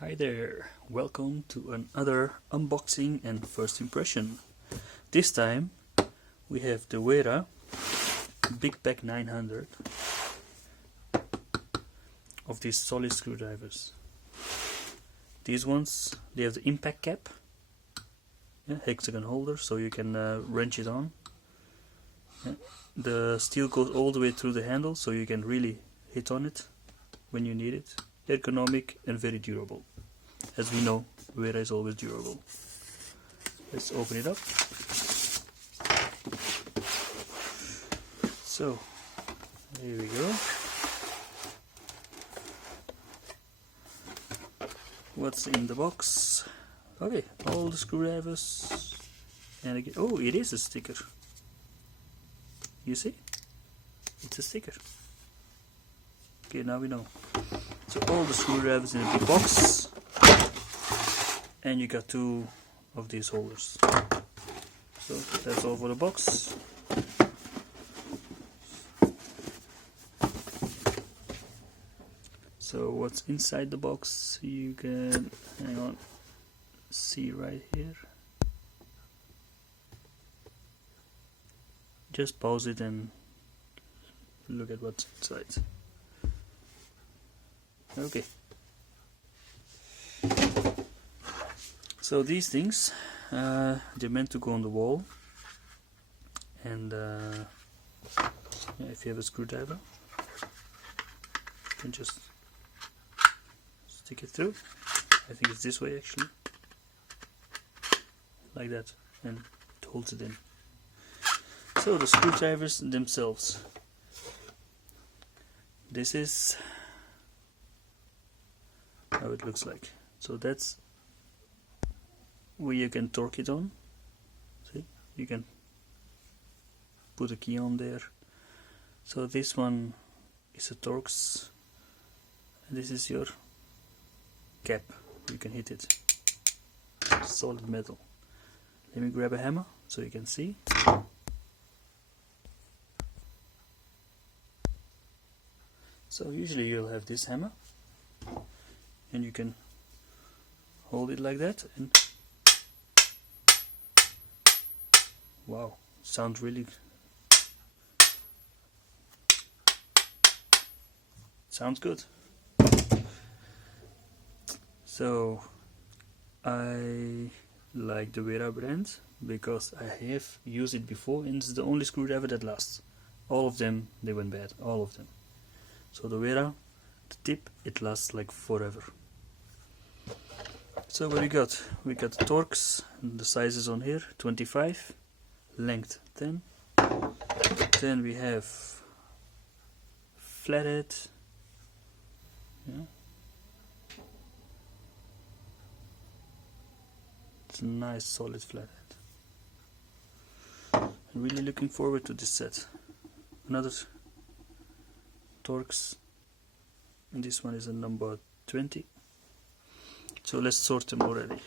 Hi there, welcome to another unboxing and first impression. This time we have the Wera Big Pack 900 of these solid screwdrivers. These ones, they have the impact cap, hexagon holder, so you can wrench it on. The steel goes all the way through the handle, so you can really hit on it when you need it. Ergonomic and very durable. As we know, Wera is always durable. Let's open it up. So, here we go. What's in the box? Okay, all the screwdrivers. And again, oh, it is a sticker. You see? It's a sticker. Okay, now we know. So all the screwdrivers in a big box, and you got two of these holders. So that's all for the box. So what's inside the box, you can, hang on, see right here. Just pause it and look at what's inside. Okay. So these things, they're meant to go on the wall, and if you have a screwdriver, you can just stick it through. I think it's this way actually, like that, and it holds it in. So the screwdrivers themselves, this is how it looks like. So that's where you can torque it on. See, you can put a key on there. So this one is a Torx, and this is your cap. You can hit it. Solid metal. Let me grab a hammer so you can see. So usually you'll have this hammer, and you can hold it like that, and wow, sounds really good. So I like the Wera brand because I have used it before, and it's the only screwdriver that lasts. All of them, they went bad, all of them. So the Wera, the tip, it lasts like forever. So what we got? We got the Torx, and the sizes on here, 25, length 10. Then we have flathead, it's a nice solid flathead. I'm really looking forward to this set. Another Torx, and this one is a number 20. So let's sort them already.